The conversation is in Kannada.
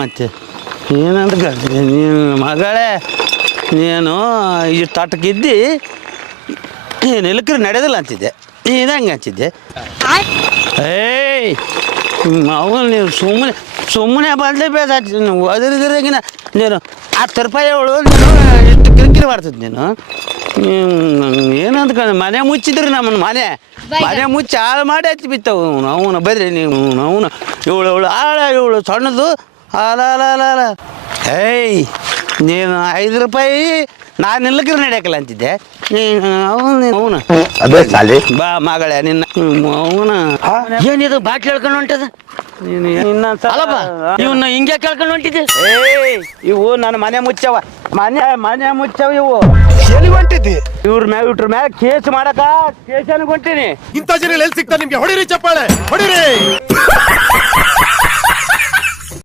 ಮತ್ತೆ ಏನಂತ ನೀನು ಮಗಳೇ ನೀನು ಈ ತಟಕಿದ್ದಿ ನೀನು ಇಲ್ಲಕ್ರೆ ನಡೆದಿಲ್ಲ ಅಂತಿದ್ದೆ ನೀನು ಹಂಗೆ ಅಂತಿದ್ದೆ ಏಯ್ ಅವನು ನೀವು ಸುಮ್ಮನೆ ಬಂದೇ ಬೇಸಾಯ್ತು ನೀನು ಒದರಿದ್ರಾಗಿನ ನೀನು 10 ರೂಪಾಯಿ ಅವಳು ನೀನು ಎಷ್ಟು ಕಿರಿಕಿರಿ ಮಾಡ್ತಿದ್ದೆ ನೀನು ಏನಂತ ಮನೆ ಮುಚ್ಚಿದ್ರಿ ನಮ್ಮನ್ನು ಮನೆ ಮುಚ್ಚಿ ಹಾಳು ಮಾಡಿ ಹಚ್ಚಿ ಬಿತ್ತವು ಅವನು ಬದ್ರಿ ನೀವು ಅವನು ಇವಳು ಆಳ ಇವಳು ಸಣ್ಣದು ಅಲ ಏಯ್ ನೀನು 5 ರೂಪಾಯಿ ನಾನು ಇಲ್ಲಕ್ರೆ ನಡೆಯಕಲ್ಲ ಅಂತಿದ್ದೆ ನೀನು ಅವನು ಅದೇ ಸಾಲಿ ಬಾ ಮಗಳೇ ನಿನ್ನ ಅವನ ಏನಿದು ಬಾಟ್ಲಿ ಹೇಳ್ಕೊಂಡು ಹೊಂಟದ ನೀನು ಇನ್ನೊಂದ್ಸಲ ಇವನ್ನ ಹಿಂಗೆ ಕೇಳ್ಕೊಂಡು ಹೊಂಟಿದ್ದೆ ಏಯ್ ಇವು ನನ್ನ ಮನೆ ಮುಚ್ಚವ ಮನೆ ಮುಚ್ಚವ ಇವು ಎಲ್ಲಿ ಹೊಂಟಿದ್ದಿ ಇವ್ರ ಮ್ಯಾಗ ಕೇಸ್ ಮಾಡಕ ಕೇಸ್ ಅನ್ಕೊಂತೀನಿ ಇಂಥ ಜನ ಎಲ್ಲಿ ಸಿಗ್ತಾರೆ ನಿಮ್ಗೆ ಹೊಡಿರಿ ಚಪ್ಪಾಳೆ ಹೊಡಿರಿ